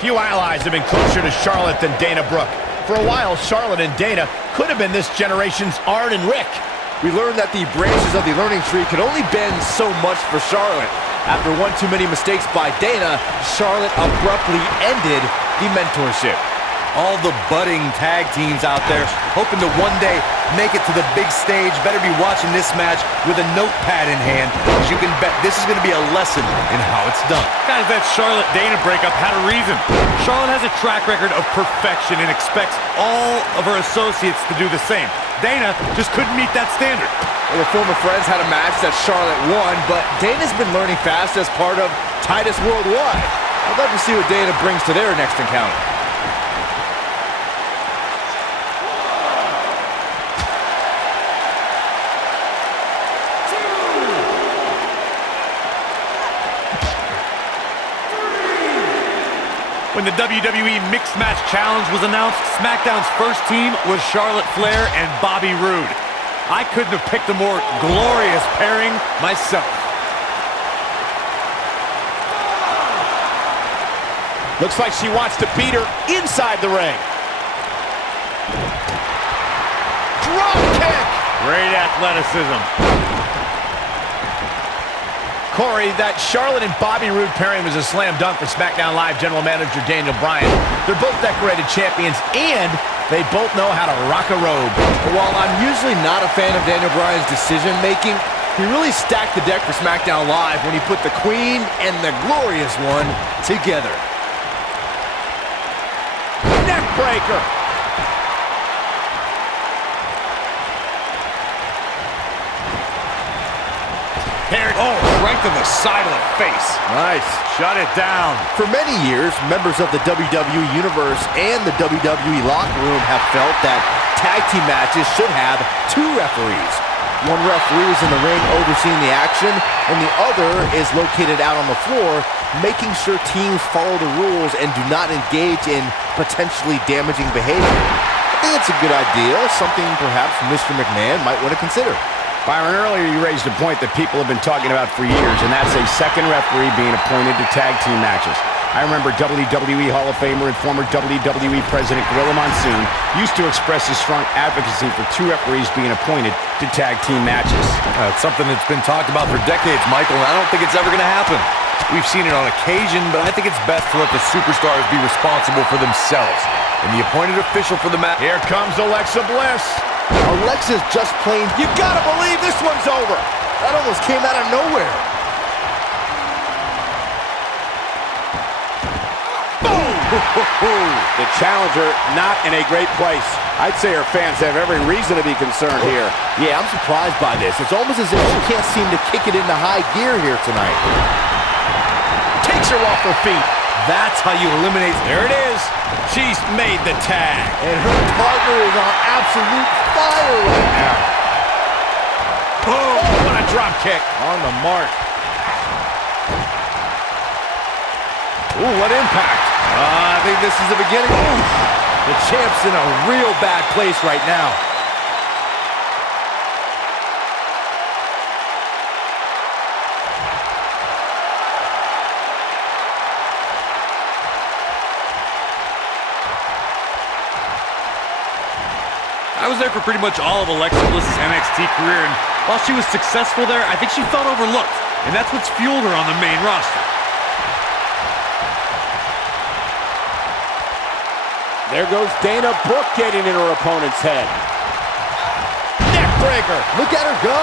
Few allies have been closer to Charlotte than Dana Brooke. For a while, Charlotte and Dana could have been this generation's Arn and Rick. We learned that the branches of the learning tree could only bend so much for Charlotte. After one too many mistakes by Dana, Charlotte abruptly ended the mentorship. All the budding tag teams out there hoping to one day make it to the big stage better be watching this match with a notepad in hand, because you can bet this is going to be a lesson in how it's done. Guys, that Charlotte-Dana breakup had a reason. Charlotte has a track record of perfection and expects all of her associates to do the same. Dana just couldn't meet that standard. Well, the former friends had a match that Charlotte won, but Dana's been learning fast as part of Titus Worldwide. I'd love to see what Dana brings to their next encounter. When the WWE Mixed Match Challenge was announced, SmackDown's first team was Charlotte Flair and Bobby Roode. I couldn't have picked a more glorious pairing myself. Looks like she wants to beat her inside the ring. Drop kick! Great athleticism. Corey, that Charlotte and Bobby Roode pairing was a slam dunk for SmackDown Live General Manager Daniel Bryan. They're both decorated champions, and they both know how to rock a robe. While I'm usually not a fan of Daniel Bryan's decision-making, he really stacked the deck for SmackDown Live when he put the Queen and the Glorious One together. Neckbreaker! Right to the side of the face. Nice. Shut it down. For many years, members of the WWE Universe and the WWE locker room have felt that tag team matches should have two referees. One referee is in the ring overseeing the action, and the other is located out on the floor, making sure teams follow the rules and do not engage in potentially damaging behavior. I think it's a good idea, something perhaps Mr. McMahon might want to consider. Byron, earlier you raised a point that people have been talking about for years, and that's a second referee being appointed to tag team matches. I remember WWE Hall of Famer and former WWE President Gorilla Monsoon used to express his strong advocacy for two referees being appointed to tag team matches. It's something that's been talked about for decades, Michael, and I don't think it's ever going to happen. We've seen it on occasion, but I think it's best to let the superstars be responsible for themselves. And the appointed official for the match... Here comes Alexa Bliss. Alexa's just plain, you gotta believe this one's over. That almost came out of nowhere. Boom! The challenger not in a great place. I'd say her fans have every reason to be concerned here. Yeah, I'm surprised by this. It's almost as if she can't seem to kick it into high gear here tonight. Takes her off her feet. That's how you eliminate. There it is. She's made the tag. And her partner is on absolute fire right now. Boom! What a drop kick. On the mark. Ooh, what impact. I think this is the beginning. Ooh. The champ's in a real bad place right now. I was there for pretty much all of Alexa Bliss's NXT career, and while she was successful there, I think she felt overlooked, and that's what's fueled her on the main roster. There goes Dana Brooke getting in her opponent's head. Neckbreaker. Look at her go.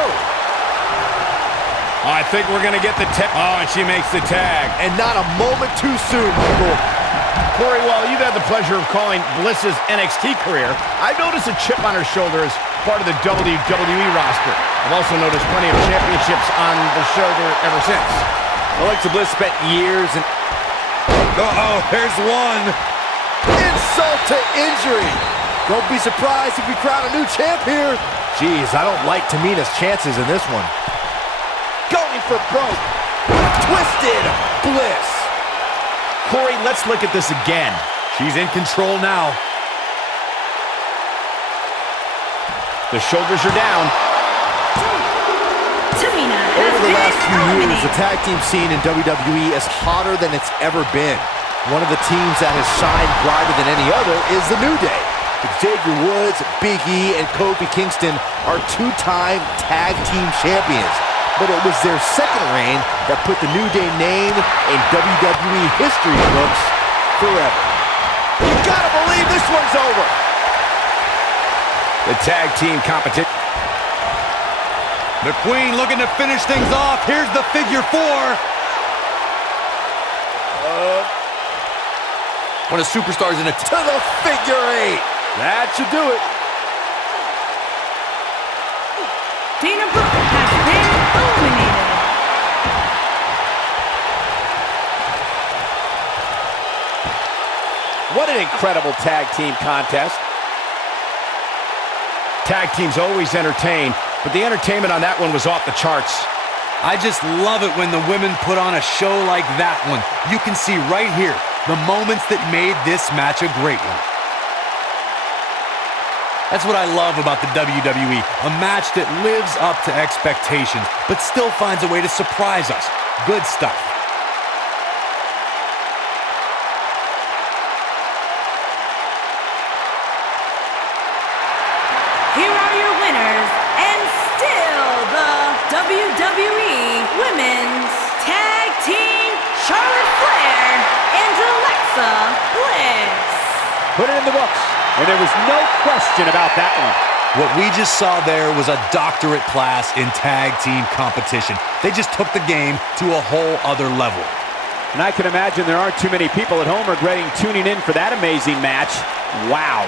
I think we're going to get the tag. Oh, and she makes the tag. And not a moment too soon, Michael. Corey, while you've had the pleasure of calling Bliss's NXT career, I've noticed a chip on her shoulder as part of the WWE roster. I've also noticed plenty of championships on the shoulder ever since. Alexa Bliss spent years and... Uh-oh, there's one. Insult to injury. Don't be surprised if we crown a new champ here. Jeez, I don't like Tamina's chances in this one. Going for broke. Twisted Bliss. Corey, let's look at this again. She's in control now. The shoulders are down. Over the last few years, the tag team scene in WWE is hotter than it's ever been. One of the teams that has shined brighter than any other is the New Day. Xavier Woods, Big E, and Kofi Kingston are two-time tag team champions. But it was their second reign that put the New Day name in WWE history books forever. You gotta believe this one's over. The tag team competition. The Queen looking to finish things off. Here's the figure 4. One of the superstars in a To the figure 8. That should do it. Dana Brooke has been eliminated. What an incredible tag team contest. Tag teams always entertain, but the entertainment on that one was off the charts. I just love it when the women put on a show like that one. You can see right here the moments that made this match a great one. That's what I love about the WWE, a match that lives up to expectations, but still finds a way to surprise us. Good stuff. Here are your winners, and still the WWE Women's Tag Team, Charlotte Flair and Alexa Bliss. Put it in the books, and there was no question about that one. What we just saw there was a doctorate class in tag team competition. They just took the game to a whole other level. And I can imagine there aren't too many people at home regretting tuning in for that amazing match. Wow.